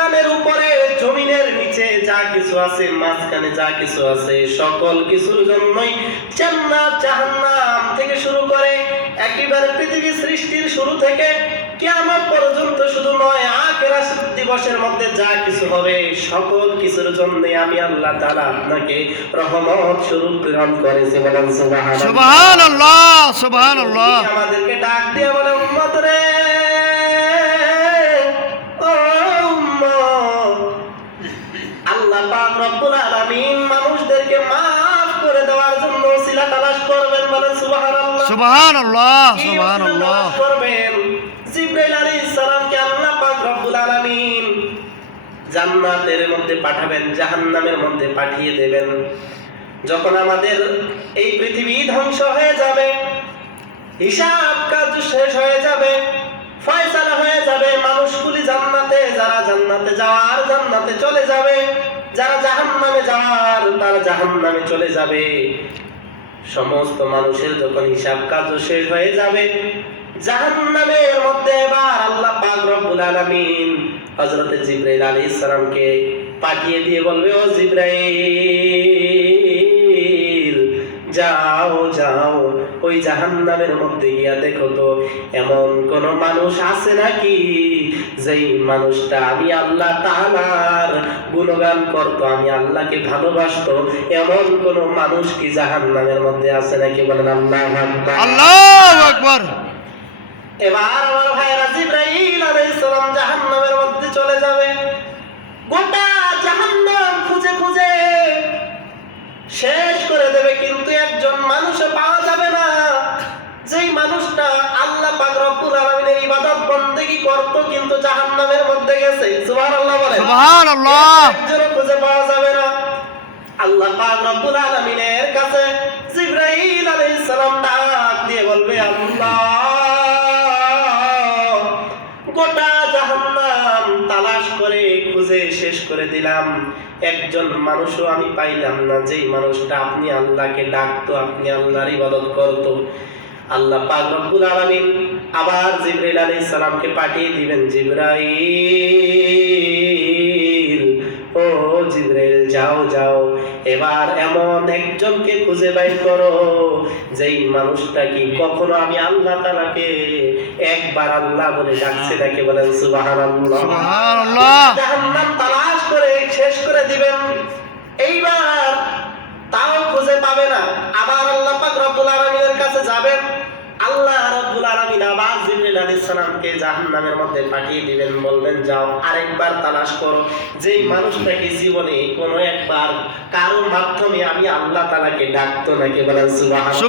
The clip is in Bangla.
আসমানের উপরে জমিনের নিচে যা কিছু আছে, মাঝখানে যা কিছু আছে, সকল কিছুর জন্যই জান্নাত জাহান্নাম থেকে শুরু করে একেবারে পৃথিবী সৃষ্টির শুরু থেকে কিয়ামত পর্যন্ত শুধু নয়, আখিরাত দিবসের মধ্যে যা কিছু হবে সকল কিছুর জন্য আমি আল্লাহ তাআলা আপনাকে রহমত স্বরূপ প্রেরণ করেছি। বলেন সুবহানাল্লাহ। সুবহানাল্লাহ, সুবহানাল্লাহ। আমাদেরকে ডাক দিয়ে বলে, উম্মত রে, ও উম্মত, আল্লাহ পাক রব্বুল আলামিন মানুষদেরকে maaf করে দেওয়ার জন্য ওসিলা তালাশ করবেন। বলেন সুবহানাল্লাহ। সুবহানাল্লাহ, সুবহানাল্লাহ। করবেন জিবরাইল আলাইহিস সালামকে আল্লাহ পাক রব্বুল আলামিন জান্নাতের মধ্যে পাঠাবেন, জাহান্নামের মধ্যে পাঠিয়ে দেবেন। যখন আমাদের এই পৃথিবী ধ্বংস হয়ে যাবে, হিসাব কাজ শেষ হয়ে যাবে, ফয়সালা হয়ে যাবে, মানুষগুলি জান্নাতে, যারা জান্নাতে যাওয়ার জান্নাতে চলে যাবে, যারা জাহান্নামে যাওয়ার তারা জাহান্নামে চলে যাবে। সমস্ত মানুষের যখন হিসাব কাজ শেষ হয়ে যাবে, জাহান্নামের মধ্যে এবার আল্লাহ পাক রব্বুল আলামিন হযরত জিবরাইল আলাইহিস সালামকে পাঠিয়ে দিয়ে বলবে, ও জিবরাইল, যাও যাও ওই জাহান্নামের মধ্যে গিয়া দেখো তো এমন কোন মানুষ আছে নাকি যেই মানুষটা আমি আল্লাহ তাআলার গুণগান করতো, আমি আল্লাহকে ভালোবাসতো, এমন কোন মানুষ কি জাহান্নামের মধ্যে আছে নাকি? বলেন আল্লাহু আকবার। আল্লাহু আকবার। এবার আমার ভাইরা জিবরাইল আলাইহিস সালাম জাহান্নামের মধ্যে চলে যাবে। গোটা জাহান্নাম খুঁজে খুঁজে শেষ করে দেবে, কিন্তু একজন মানুষও পাওয়া যাবে না যেই মানুষটা আল্লাহ পাক রব্বুল আলামিনের ইবাদত বন্দেগী করত কিন্তু জাহান্নামের মধ্যে গেছে। সুবহানাল্লাহ বলেন। সুবহানাল্লাহ। একজনও খুঁজে পাওয়া যাবে না। আল্লাহ পাক রব্বুল আলামিনের কাছে জিবরাইল আলাইহিস সালাম ডাক দিয়ে বলবে, আল্লাহ, গোটা জাহান্নাম তালাশ করে খুঁজে শেষ করে দিলাম, একজন মানুষও আমি পাইলাম না যেই মানুষটা আপনি আল্লাহকে ডাকতো, আপনি আল্লাহর ইবাদত করতো। আল্লাহ পাক রব্বুল আলামিন আবার জিবরাইল আলাইহিস সালামকে পাঠিয়ে দিবেন, জিবরাইল, ও জিবরাইল, যাও যাও এবার এমন একজনকে খুঁজে বাইর করো যেই মানুষটা কি কখনো আমি আল্লাহ তাআলাকে একবার আল্লাহ বলে ডাকছে নাকি? বলেন সুবহানাল্লাহ। সুবহানাল্লাহ। জাহান্নাম তালাশ করে শেষ করে দিবেন, এইবার তাও খুঁজে পাবে না। আবার আল্লাহ পাক রব্বুল আলামিনের কাছে যাবেন, আল্লাহ রাব্বুল আলামিন আবার জিবরাইল আলাইহিস সালামকে জাহান্নামের মধ্যে পাঠিয়ে দিবেন, বলবেন যাও আরেকবার তালাশ করো যেই মানুষটাকে জীবনে কোনো একবার কারোর মাধ্যমে আমি আল্লাহ তাআলাকে ডাকতো নাকি? বলেন সুবহানাল্লাহ।